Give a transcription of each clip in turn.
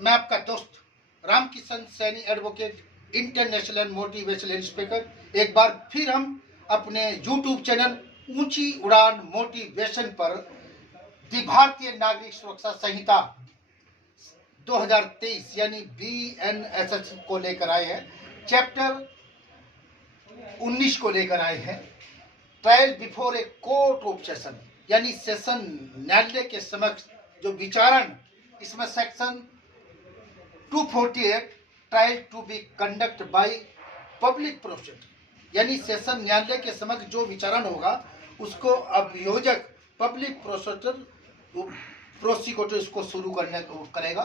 मैं आपका दोस्त Ramkishan Saini advocate, international and motivational speaker, एक बार फिर हम अपने यूट्यूब चैनल ऊंची उड़ान मोटिवेशन पर भारतीय नागरिक सुरक्षा संहिता 2023 यानी BNSS को लेकर आए हैं। चैप्टर 19 को लेकर आए हैं। Trial before a court of session यानी सेशन न्यायालय के समक्ष जो विचारण, इसमें section 248 trial to be conduct by public prosecutor यानी सेशन न्यायालय के समक्ष जो विचारण होगा उसको अभियोजक पब्लिक प्रोसिक्यूटर इसको शुरू करने को करेगा।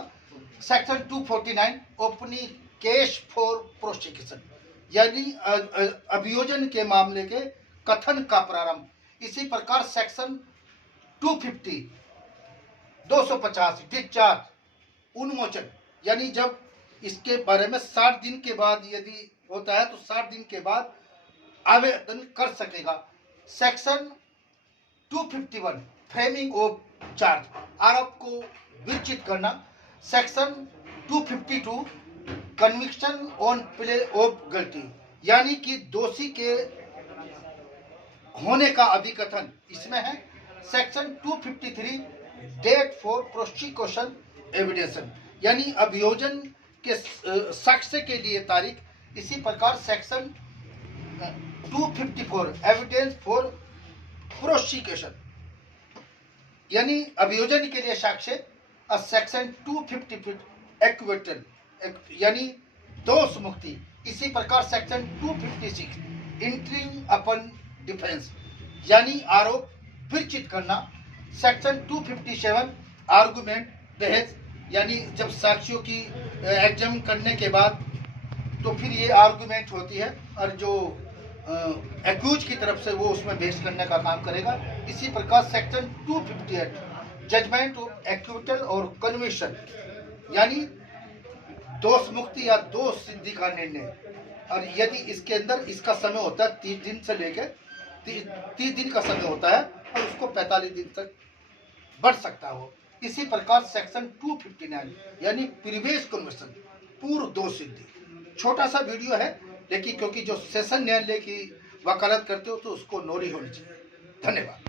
Section 249 opening case for prosecution यानी अभियोजन के मामले के कथन का प्रारंभ। इसी प्रकार सेक्शन 250 250 डिस्चार्ज उन्मोचन यानी जब इसके बारे में 60 दिन के बाद यदि होता है तो 60 दिन के बाद आवेदन कर सकेगा। सेक्शन 251 फ्रेमिंग ऑफ चार्ज आरोप को विचित करना। Section 252 conviction on plea of guilty यानी कि दोषी के होने का अभिकथन इसमें है। Section 253 date for prosecution evidence यानी अभियोजन के साक्ष्य के लिए तारीख। इसी प्रकार सेक्शन 254 एविडेंस फॉर प्रोसिक्यूशन यानी अभियोजन के लिए साक्ष्य। सेक्शन 255 एक्विटल यानी दोष मुक्ति। इसी प्रकार सेक्शन 256 इंट्रिंग अपन डिफेंस यानी आरोप विचित करना। सेक्शन 257 आर्गुमेंट बहस यानी जब साक्ष्यों की एग्जामिन करने के बाद तो फिर ये आर्गुमेंट होती है और जो एक्यूज की तरफ से वो उसमें बहस करने का काम करेगा। इसी प्रकार सेक्शन 258 जजमेंट ऑफ एक्विटल और कन्विक्शन यानी दोष मुक्ति या दोष सिद्धि का निर्णय। और यदि इसके अंदर इसका समय होता है 30 दिन से लेकर 30 दिन का समय होता है और उसको 45 दिन तक बढ़ सकता हो। इसी प्रकार सेक्शन 259 यानी प्रीवियस कन्विक्शन पूर्व दोष सिद्धि। छोटा सा वीडियो है लेकिन क्योंकि जो सेशन न्यायालय की वकालत करते हो तो उसको नोरी होनी चाहिए। धन्यवाद।